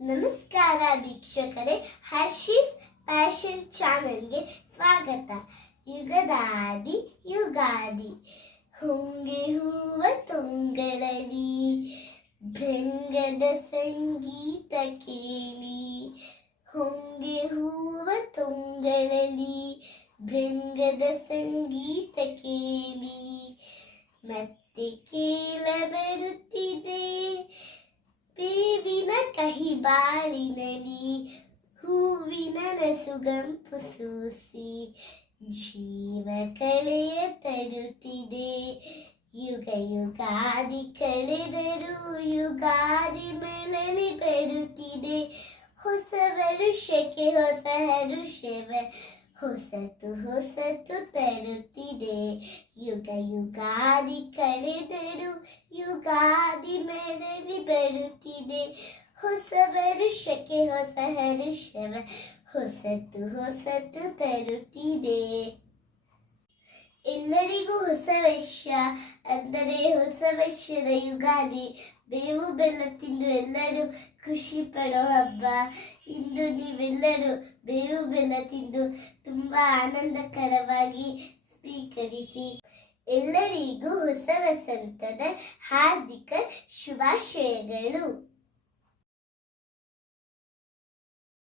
ನಮಸ್ಕಾರ ವೀಕ್ಷಕರೇ, Hershey's passion ಚಾನೆಲ್ಗೆ ಸ್ವಾಗತ. ಯುಗದಾದಿ ಯುಗಾದಿ, ಹೊಂಗೆ ಹೂವ ತೊಂಗಳಲಿ, ಭೃಂಗದ ಸಂಗೀತ ಕೇಳಿ. ಹೊಂಗೆ ಹೂವ ತೊಂಗಳಲಿ, ಭೃಂಗದ ಸಂಗೀತ ಕೇಳಿ. ಮತ್ತೆ ಕೇಳಬರುತ್ತಿದೆ ಬೇವಿನ ಕಹಿ ಬಾಳಿನಲಿ, ಹೂವಿನ ನಸುಗಂಪು ಸೂಸಿ ಜೀವ ಕಳೆಯ ತರುತ್ತಿದೆ. ಯುಗ ಯುಗಾದಿ ಕಳೆದರೂ ಯುಗಾದಿ ಮರಳಿ ಬರುತ್ತಿದೆ. ಹೊಸ ವರುಷಕ್ಕೆ ಹೊಸ ಹರುಷವ ಹೊಸತು ಹೊಸತು ತರುತ್ತಿದೆ. ಯುಗ ಯುಗಾದಿ ಕಳೆದರೂ ಯುಗಾದಿ ಮರಳಿ ಬರುತ್ತಿದೆ. ಹೊಸ ವರುಷಕ್ಕೆ ಹೊಸ ಹರುಷವ ಹೊಸತು ಹೊಸತು ತರುತ್ತಿದೆ. ಎಲ್ಲರಿಗೂ ಹೊಸ ವರ್ಷ ಅಂದರೆ ಹೊಸ ವರ್ಷದ ಯುಗಾದಿ. ಬೇವು ಬೆಲ್ಲ ತಿಂದು ಎಲ್ಲರೂ ಖುಷಿ ಪಡೋ ಹಬ್ಬ. ಇಂದು ನೀವೆಲ್ಲರೂ ಬೇವು ಬೆಲ್ಲ ತಿಂದು ತುಂಬಾ ಆನಂದಕರವಾಗಿ ಸ್ವೀಕರಿಸಿ. ಎಲ್ಲರಿಗೂ ಹೊಸ ವಸಂತದ ಹಾರ್ದಿಕ ಶುಭಾಶಯಗಳು.